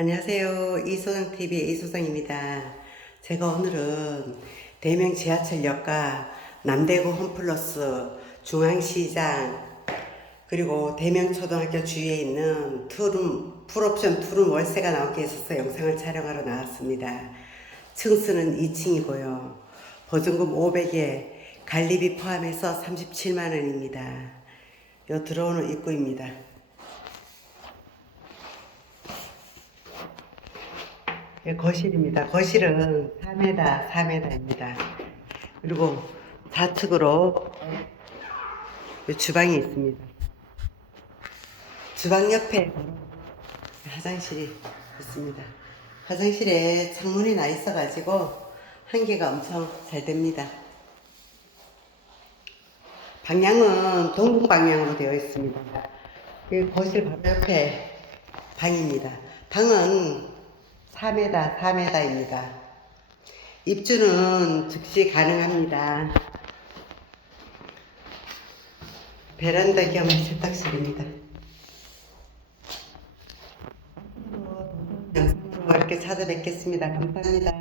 안녕하세요. 이소장TV의 이소장입니다. 제가 오늘은 대명 지하철역과 남대구 홈플러스 중앙시장 그리고 대명초등학교 주위에 있는 투룸, 풀옵션 투룸 월세가 나오게 있어서 영상을 촬영하러 나왔습니다. 층수는 2층이고요. 보증금 500에 관리비 포함해서 37만원입니다. 요 들어오는 입구입니다. 거실입니다. 거실은 4m, 4m입니다. 그리고 좌측으로 이 주방이 있습니다. 주방 옆에 화장실이 있습니다. 화장실에 창문이 나 있어가지고 한개가 엄청 잘 됩니다. 방향은 동북 방향으로 되어 있습니다. 그 거실 바로 옆에 방입니다. 방은 4m, 4m입니다. 입주는 즉시 가능합니다. 베란다 겸 세탁실입니다. 이렇게 찾아뵙겠습니다. 감사합니다.